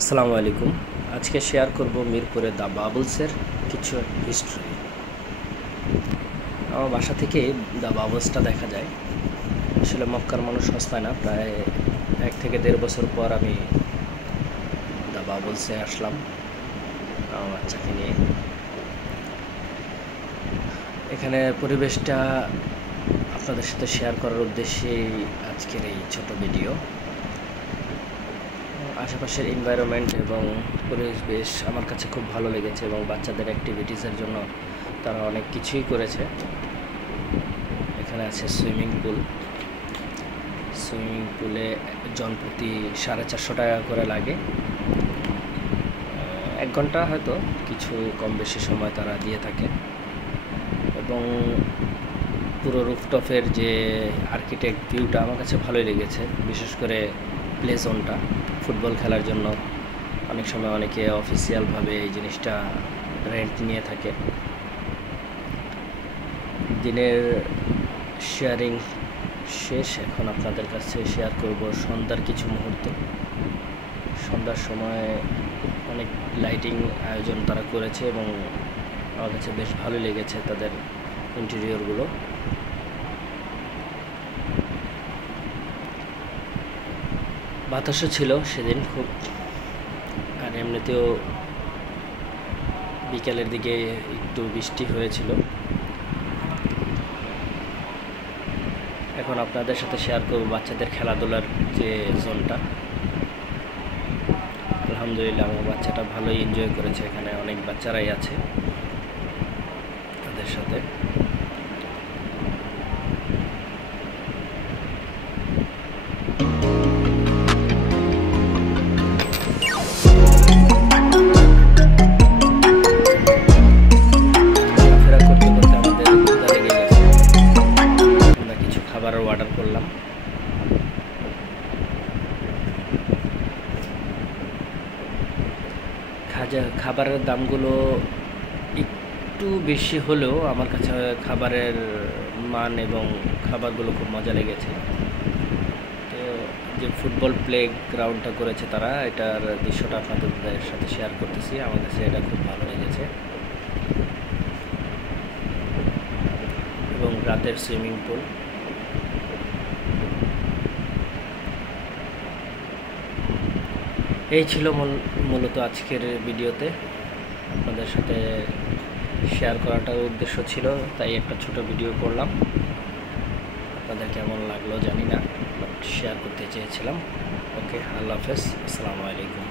আসসালামু আলাইকুম। আজকে শেয়ার করব মিরপুরে দ্য বাবলসের কিছু হিস্ট্রি। আমার বাসা থেকে দ্য বাবলসটা দেখা যায়। আসলে মক্কার মানুষ সস্তায় না, প্রায় 1 থেকে 1.5 বছর পর আমি দ্য বাবলসে আসলাম আমার বাচ্চাকে নিয়ে। এখানে পরিবেশটা আপনাদের সাথে শেয়ার করার উদ্দেশ্যেই আজকের এই ছোট ভিডিও। আশেপাশের এনভায়রনমেন্ট এবং পরিবেশ আমার কাছে খুব ভালো লেগেছে এবং বাচ্চাদের অ্যাক্টিভিটিসের জন্য তারা অনেক কিছুই করেছে। এখানে আছে সুইমিং পুলে জনপ্রতি 450 টাকা করে লাগে। 1 ঘন্টা হয়তো কিছু কম বেশি সময় তারা দিয়ে থাকে এবং পুরো রুফটপের যে আর্কিটেক্ট ভিউটা আমার কাছে ভালোই লেগেছে। বিশেষ করে প্লে জোনটা ফুটবল খেলার জন্য অনেক সময় অনেকে অফিসিয়ালভাবে এই জিনিসটা রেন্ট নিয়ে থাকে। দিনের শেয়ারিং শেষ, এখন আপনাদের কাছে শেয়ার করব সন্ধ্যার কিছু মুহূর্ত। সন্ধ্যার সময় অনেক লাইটিং আয়োজন তারা করেছে এবং আমার কাছে বেশ ভালো লেগেছে তাদের ইন্টেরিয়রগুলো। বাতাসও ছিল সেদিন খুব, আর এমনিতেও বিকালের দিকে একটু বৃষ্টি হয়েছিল। এখন আপনাদের সাথে শেয়ার করব বাচ্চাদের খেলাধুলার যে জোনটা। আলহামদুলিল্লাহ আমার বাচ্চাটা ভালোই এনজয় করেছে। এখানে অনেক বাচ্চারাই আছে তাদের সাথে। খাবারের অর্ডার করলাম। খাবারের দামগুলো একটু বেশি হলেও আমার কাছে খাবারের মান এবং খাবারগুলো খুব মজা লেগেছে। তো যে ফুটবল প্লে গ্রাউন্ডটা করেছে তারা, এটার দৃশ্যটা আপনাদের সাথে শেয়ার করতেছি। আমার কাছে এটা খুব ভালো লেগেছে এবং রাতের সুইমিং পুল। এই ছিল মূলত আজকের ভিডিওতে আপনাদের সাথে শেয়ার করাটার উদ্দেশ্য ছিল, তাই একটা ছোট ভিডিও করলাম। আপনাদের কেমন লাগলো জানি না, বাট শেয়ার করতে চেয়েছিলাম। ওকে, আল্লাহ হাফেজ, আসসালামু আলাইকুম।